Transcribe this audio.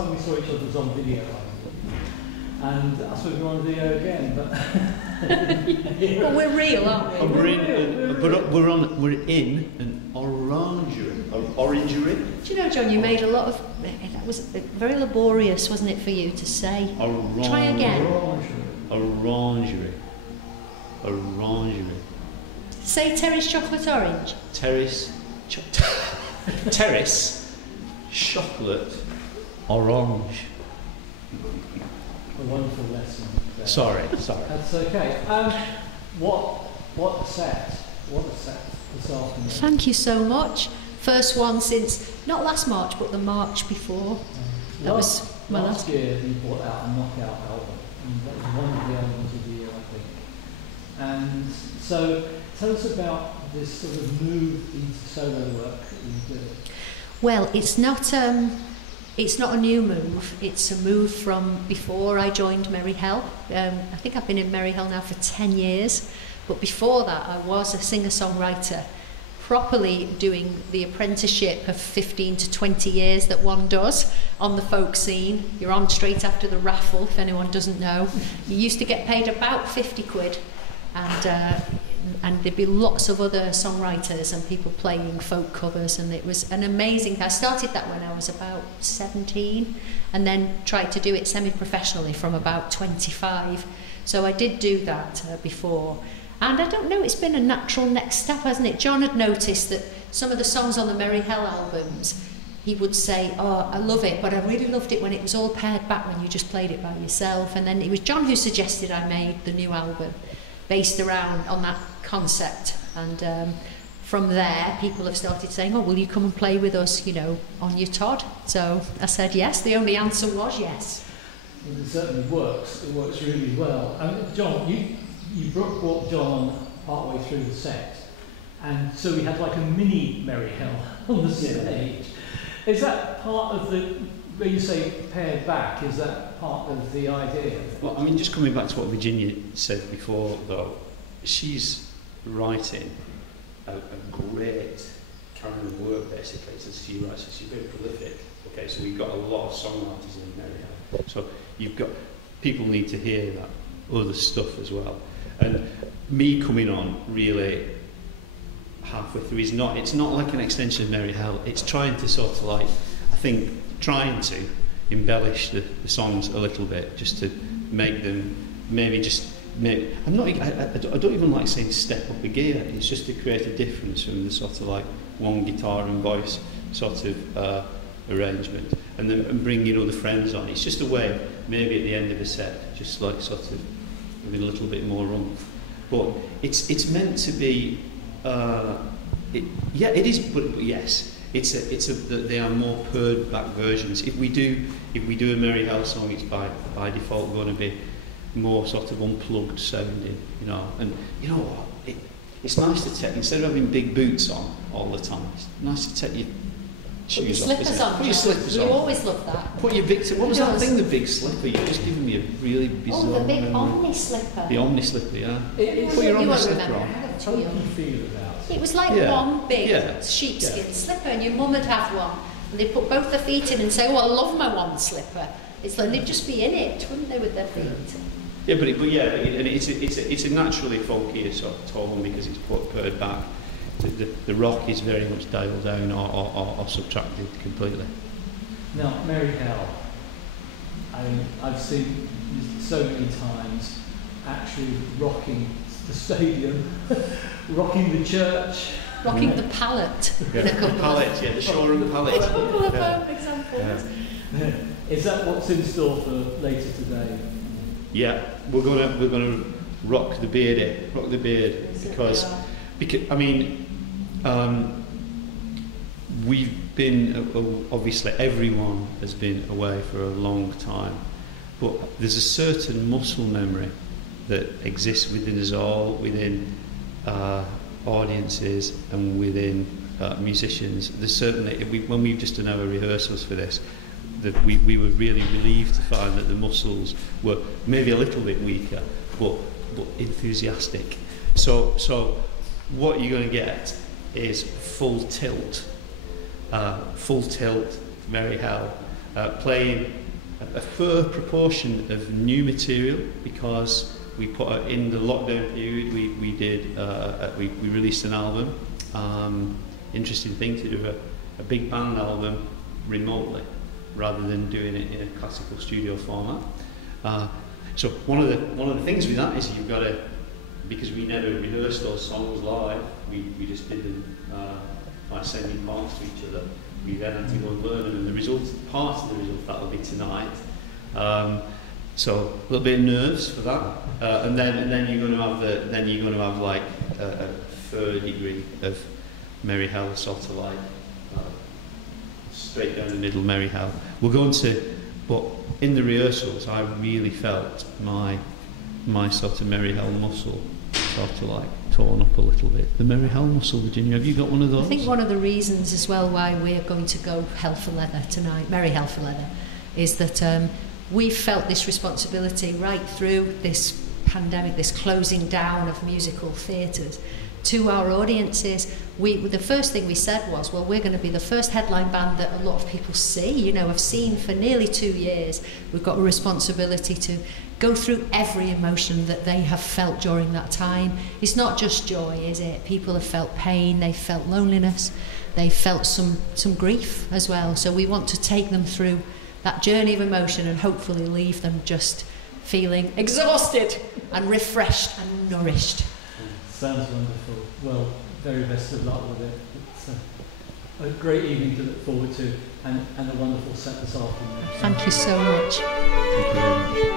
time we saw each other was on video, and I suppose we're on video again, but but we're real, aren't we? We're in an orangery. Do you know, John, you made a lot of... That was very laborious, wasn't it, for you to say? Try again. Orangery. Say terrace chocolate orange. Terrace chocolate orange. a wonderful lesson there. Sorry. That's okay. What a set this afternoon. Thank you so much. First one since, not last March, but the March before. That was my last year you brought out a knockout album, and that was one of the albums of the year, I think. And so, tell us about this sort of move into solo work that you do. Well, it's not a new move. It's a move from before I joined Merry Hell. I think I've been in Merry Hell now for 10 years. But before that, I was a singer-songwriter, properly doing the apprenticeship of 15 to 20 years that one does on the folk scene. You're on straight after the raffle, if anyone doesn't know. You used to get paid about 50 quid, and there'd be lots of other songwriters and people playing folk covers, and it was an amazing... I started that when I was about 17, and then tried to do it semi-professionally from about 25. So I did do that before. And I don't know, it's been a natural next step, hasn't it? John had noticed that some of the songs on the Merry Hell albums, he would say, oh, I love it, but I really loved it when it was all pared back, when you just played it by yourself. And then it was John who suggested I made the new album based around on that concept. And from there, people have started saying, oh, will you come and play with us, you know, on your Todd? So I said yes. The only answer was yes. Well, it certainly works. It works really well. John, you brought John on partway through the set, and so we had like a mini Merry Hell on the stage. Is that part of the, when you say pared back, is that part of the idea? Well, I mean, just coming back to what Virginia said before, though, she's writing a great kind of work, basically. So she writes, so she's very prolific. Okay, so we've got a lot of songwriters in Merry Hell. So you've got, people need to hear that other stuff as well. And me coming on really halfway through is not, it's not like an extension of Merry Hell. It's trying to sort of like, I think, trying to embellish the songs a little bit, just to make them maybe just make, I don't even like saying step up a gear. It's just to create a difference from the sort of like one guitar and voice sort of arrangement, and then bringing other friends on. It's just a way, maybe at the end of a set, just like sort of with a little bit more oomph. But it's meant to be, it is, but yes, they are more pared back versions. If we do a Merry Hell song, it's by default going to be more sort of unplugged sounding, you know. And you know what? It's nice to take, instead of having big boots on all the time, it's nice to take your shoes off. Put your slippers on. You always love that. Put your big. What was that thing? The big slipper. You're just giving me a really bizarre. Oh, the big Omni slipper. The Omni slipper, yeah. Put your Omni slipper on. How do you feel about it? It was like one big sheepskin slipper, and your mum would have one, and they'd put both their feet in and say, "Oh, I love my one slipper." It's like they'd just be in it, wouldn't they, with their feet? Yeah, but it's a naturally folkier sort of tone because it's pared back. The rock is very much dialed down or subtracted completely. Now, Merry Hell, I've seen you so many times actually rocking the stadium, rocking the church. Rocking the pallet. Yeah, the pallet, yeah, the showroom pallet. A couple of examples. Yeah. Is that what's in store for later today? Yeah, we're gonna rock the beard, because I mean, we've been, obviously everyone has been away for a long time, but there's a certain muscle memory that exists within us all, within audiences and within musicians. There's certainly, when we've just done our rehearsals for this, that we were really relieved to find that the muscles were maybe a little bit weaker, but enthusiastic. So what you're going to get is full tilt, Merry Hell, playing a fair proportion of new material, because we put in the lockdown period we released an album. Interesting thing to do a big band album remotely rather than doing it in a classical studio format. So one of the things with that is you've got to, because we never rehearsed those songs live, we just did them by sending parts to each other. We then had to go and learn them, and the results, part of the result, that'll be tonight. So a little bit of nerves for that, and then you're going to have like a third degree of Merry Hell, sort of like straight down the middle Merry Hell. We're going to, but in the rehearsals, I really felt my sort of Merry Hell muscle sort of like torn up a little bit. The Merry Hell muscle, Virginia, have you got one of those? I think one of the reasons as well why we're going to go Hell for Leather tonight, Merry Hell for Leather, is that we felt this responsibility right through this pandemic, this closing down of musical theatres, to our audiences. The first thing we said was, well, we're going to be the first headline band that a lot of people see, you know, have seen for nearly 2 years. We've got a responsibility to go through every emotion that they have felt during that time. It's not just joy, is it? People have felt pain, they've felt loneliness, they've felt some grief as well. So we want to take them through that journey of emotion and hopefully leave them just feeling exhausted and refreshed and nourished. Sounds wonderful. Well, very best of luck with it. It's a great evening to look forward to, and a wonderful set this afternoon. Thank you so much. Thank you very much.